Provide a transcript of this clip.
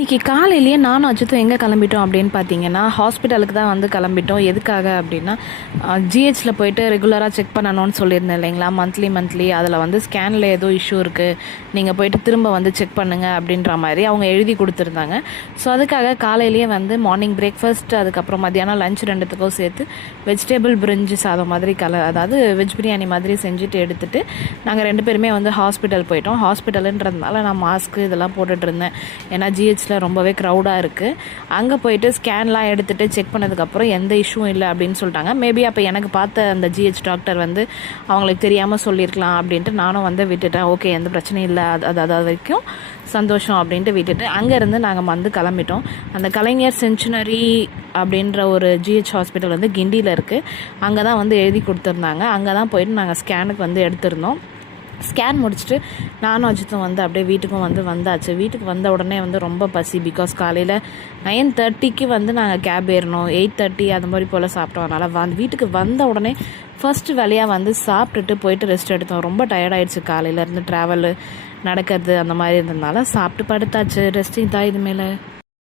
இன்றைக்கி காலையிலேயே நானும் அஜித்தும் எங்கே கிளம்பிட்டோம் அப்படின்னு பார்த்தீங்கன்னா ஹாஸ்பிட்டலுக்கு தான் வந்து கிளம்பிட்டோம். எதுக்காக அப்படின்னா ஜிஹெச்சில் போயிட்டு ரெகுலராக செக் பண்ணணும்னு சொல்லியிருந்தேன் இல்லைங்களா, மந்த்லி அதில் வந்து ஸ்கேனில் ஏதோ இஷ்யூ இருக்குது, நீங்கள் போயிட்டு திரும்ப வந்து செக் பண்ணுங்கள் அப்படின்ற மாதிரி அவங்க எழுதி கொடுத்துருந்தாங்க. ஸோ அதுக்காக காலையிலேயே வந்து மார்னிங் பிரேக்ஃபாஸ்ட், அதுக்கப்புறம் மத்தியானம் லஞ்ச் ரெண்டுத்துக்கும் சேர்த்து வெஜிடபிள் பிரிஞ்சு சாதம் மாதிரி அதாவது வெஜ் பிரியாணி மாதிரி செஞ்சுட்டு எடுத்துகிட்டு நாங்கள் 2 பேருமே வந்து ஹாஸ்பிட்டல் போயிட்டோம். ஹாஸ்பிட்டலுன்றதுனால நான் மாஸ்க்கு இதெல்லாம் போட்டுட்டு இருந்தேன். ஏன்னா ஜிஹெச்சில் ரொம்பவே க்ரௌடாக இருக்குது. அங்கே போயிட்டு ஸ்கேன்லாம் எடுத்துகிட்டு செக் பண்ணதுக்கப்புறம் எந்த இஷ்யூவும் இல்லை அப்படின்னு சொல்லிட்டாங்க. மேபி அப்போ எனக்கு பார்த்த அந்த ஜிஹெச் டாக்டர் வந்து அவங்களுக்கு தெரியாமல் சொல்லியிருக்கலாம் அப்படின்ட்டு நானும் வந்து விட்டுட்டேன். ஓகே, எந்த பிரச்சனையும் இல்லை, அது வரைக்கும் சந்தோஷம் அப்படின்ட்டு விட்டுட்டு அங்கேருந்து நாங்கள் வந்து கிளம்பிட்டோம். அந்த கலைஞர் செஞ்சுனரி அப்படின்ற ஒரு ஜிஹெச் ஹாஸ்பிட்டல் வந்து கிண்டியில் இருக்குது. அங்கே தான் வந்து எழுதி கொடுத்துருந்தாங்க. அங்கே தான் போயிட்டு நாங்கள் ஸ்கேனுக்கு வந்து எடுத்திருந்தோம். ஸ்கேன் முடிச்சுட்டு நானும் அஜித்தும் வந்து அப்படியே வீட்டுக்கும் வந்து வந்தாச்சு. வீட்டுக்கு வந்த உடனே வந்து ரொம்ப பசி. பிகாஸ் காலையில் 9:30க்கு வந்து நாங்கள் கேப் ஏறணும். 8:30 அது மாதிரி போல் சாப்பிட்டோம். அதனால் வீட்டுக்கு வந்த உடனே ஃபர்ஸ்ட் வேலையாக வந்து சாப்பிட்டுட்டு போயிட்டு ரெஸ்ட் எடுத்தோம். ரொம்ப டயர்டாயிடுச்சு, காலையிலேருந்து ட்ராவலு நடக்கிறது அந்த மாதிரி இருந்ததுனால சாப்பிட்டு படுத்தாச்சு. ரெஸ்டிங் தான் இது மேலே.